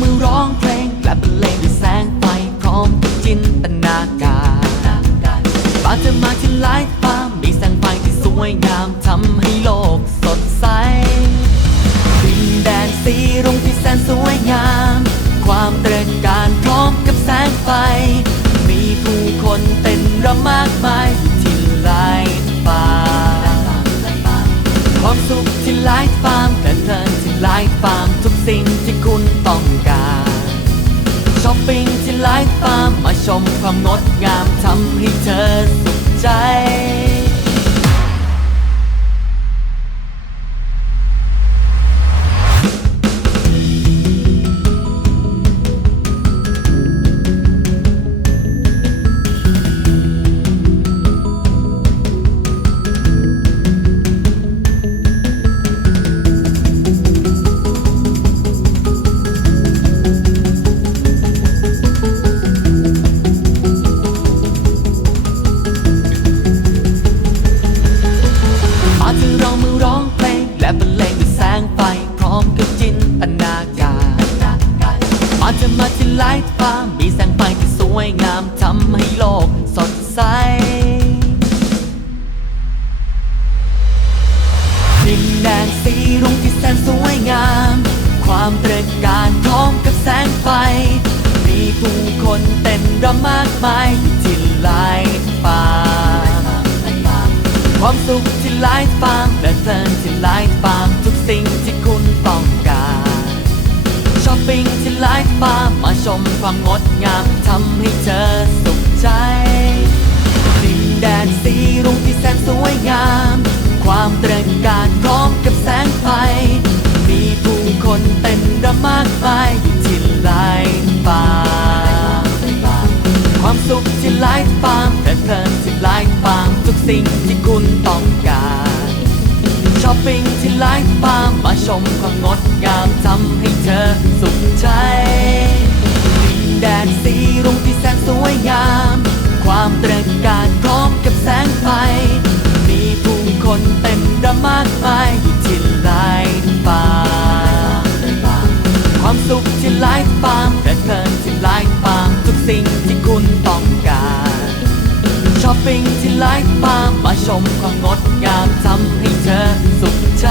มือร้องเพลงและบรรเลงด้วยแสงไฟพร้อมกับจินตนาการบ้านเธอมาที่ไลฟ์ฟาร์มมีแสงไฟที่สวยงามทำให้โลกสดใสดินแดนสีรุ้งที่แสนสวยงาม ความเตริญการพร้อมกับแสงไฟ มีผู้คนเต้นรำมากมายที่ไลฟ์ฟาร์มความสุขที่ไลฟ์ฟาร์มแต่เพลินที่ไลฟ์ฟาร์มทุกสิ่งที่คุณต้อง ชมความงดงามทำให้เธอ มาเธอมาที่ไลฟ์ฟาร์มมีแสงไฟที่สวยงามทำให้โลกสดใสดินแดนสีรุ้งที่แสนสวยงาม ความเตริดการพร้อมกับแสงไฟ มีผู้คนเต้นรำมากมายอยู่ที่ไลฟ์ฟาร์มความสุขที่ไลฟ์ฟาร์ม ชมความงดงามทำให้เธอสุขใจดินแดนสีรุ้งที่แสนสวยงาม ความเตริญการพร้อมกับแสงไฟ มีผู้คนเต้นรำมากมายที่ไลฟ์ฟาร์มความสุขที่ไลฟ์ฟาร์มเพลิดเพลินที่ไลฟ์ฟาร์มทุกสิ่งที่คุณต้องการช้อปปิ้งที่ไลฟ์ฟาร์มมาชมความงดงามทำให้เธอสุขใจ สีรุ้งที่แสนสวยงาม ความเตริญการพร้อมกับแสงไฟ มีผู้คนเต็มระมากมายอยู่ที่ไลฟ์ฟาร์มความสุขที่ไลฟ์ฟาร์มเพลิดเพลินที่ไลฟ์ฟาร์มทุกสิ่งที่คุณต้องการช้อปปิ้งที่ไลฟ์ฟาร์มมาชมความงดงามทำให้เธอสุขใจ